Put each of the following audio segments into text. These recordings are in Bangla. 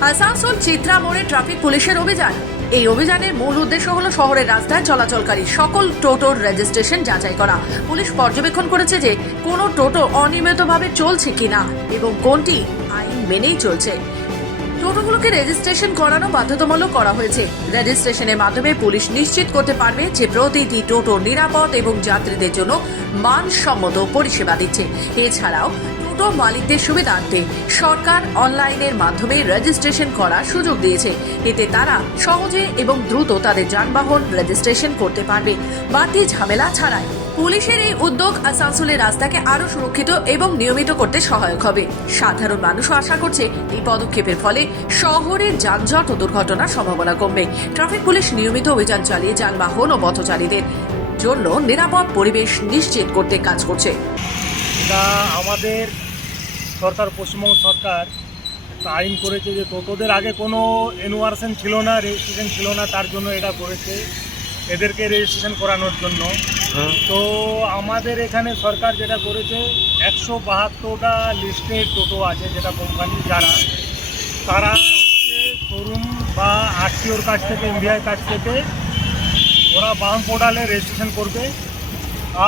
আসানসোল চিত্রা মোড়ে ট্রাফিক পুলিশের অভিযান। এই অভিযানের মূল উদ্দেশ্য হলো শহরের রাস্তায় চলাচলকারী সকল টোটোর রেজিস্ট্রেশন যাচাই করা। পুলিশ পর্যবেক্ষণ করেছে যে কোনো টোটো অনিয়মিতভাবে চলছে কিনা এবং কোনটি আইন মেনেই চলছে। টোটোগুলোকে রেজিস্ট্রেশন করানো বাধ্যতামূলক করা হয়েছে। রেজিস্ট্রেশনের মাধ্যমে পুলিশ নিশ্চিত করতে পারবে যে প্রতিটি টোটো নিরাপদ এবং যাত্রীদের জন্য মানসম্মত পরিষেবা দিচ্ছে। এছাড়াও টোটো মালিকদের সুবিধার্থে সরকার অনলাইনের মাধ্যমে রেজিস্ট্রেশন করার সুযোগ দিয়েছে। এতে তারা সহজে এবং দ্রুত তাদের যানবাহন রেজিস্ট্রেশন করতে পারবে। বাড়তি ঝামেলা ছাড়াই পুলিশের এই উদ্যোগ আসানসোলের রাস্তাকে আরও সুরক্ষিত এবং নিয়মিত করতে সহায়ক হবে। সাধারণ মানুষও আশা করছে এই পদক্ষেপের ফলে শহরের যানজট ও দুর্ঘটনার সম্ভাবনা কমবে। ট্রাফিক পুলিশ নিয়মিত অভিযান চালিয়ে যানবাহন ও পথচারীদের জন্য নিরাপদ পরিবেশ নিশ্চিত করতে কাজ করছে। এটা আমাদের সরকার, পশ্চিমবঙ্গ সরকার আইন করেছে যে টোটোদের আগে কোনো এনওয়ারসেন ছিল না, রেজিস্ট্রেশন ছিল না, তার জন্য এটা করেছে। এদেরকে রেজিস্ট্রেশন করানোর জন্য। তো আমাদের এখানে সরকার যেটা করেছে একশো বাহাত্তরটা লিস্টের টোটো আছে যেটা কোম্পানি যারা। তারা হচ্ছে শোরুম বা আরটিওর কাছ থেকে এমবিআই কাছ থেকে ওরা বাহন পোর্টালে রেজিস্ট্রেশন করবে।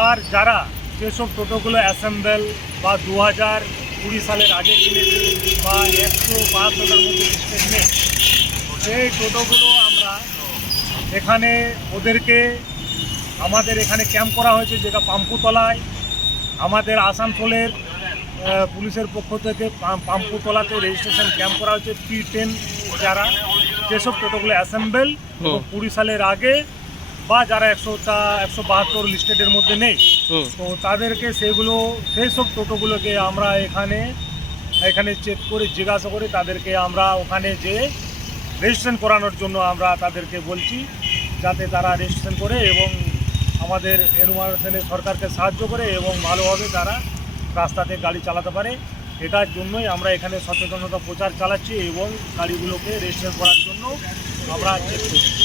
আর যারা যেসব টোটোগুলো অ্যাসেম্বল বা দু হাজার কুড়ি সালের আগে কিনেছে বা একশো বাহাত্তরটার মধ্যে লিস্টেড নেই সেই টোটোগুলো এখানে ওদেরকে আমাদের এখানে ক্যাম্প করা হয়েছে যেটা পাম্পুতলায়। আমাদের আসানসোলের পুলিশের পক্ষ থেকে পাম্পুতলাতে রেজিস্ট্রেশন ক্যাম্প করা হয়েছে পি টেন যারা। যেসব টোটোগুলো অ্যাসেম্বল কুড়ি সালের আগে বা যারা একশোটা একশো বাহাত্তর লিস্টেডের মধ্যে নেই। তো তাদেরকে সেগুলো সেই সব টোটোগুলোকে আমরা এখানে এখানে চেক করে জিজ্ঞাসা করে তাদেরকে আমরা ওখানে যে রেজিস্ট্রেশন করানোর জন্য আমরা তাদেরকে বলছি। যাতে তারা রেজিস্ট্রেশন করে এবং আমাদের এনভারমেন্টে সরকারকে সাহায্য করে এবং ভালোভাবে তারা রাস্তাতে গাড়ি চালাতে পারে। এটার জন্যই আমরা এখানে সচেতনতা প্রচার চালাচ্ছি এবং গাড়িগুলোকে রেজিস্ট্রেশন করার জন্য আমরা চেষ্টা করছি।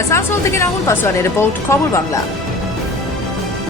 আসানসোল থেকে রাহুল পাসওয়ানের রিপোর্ট, খবর বাংলা।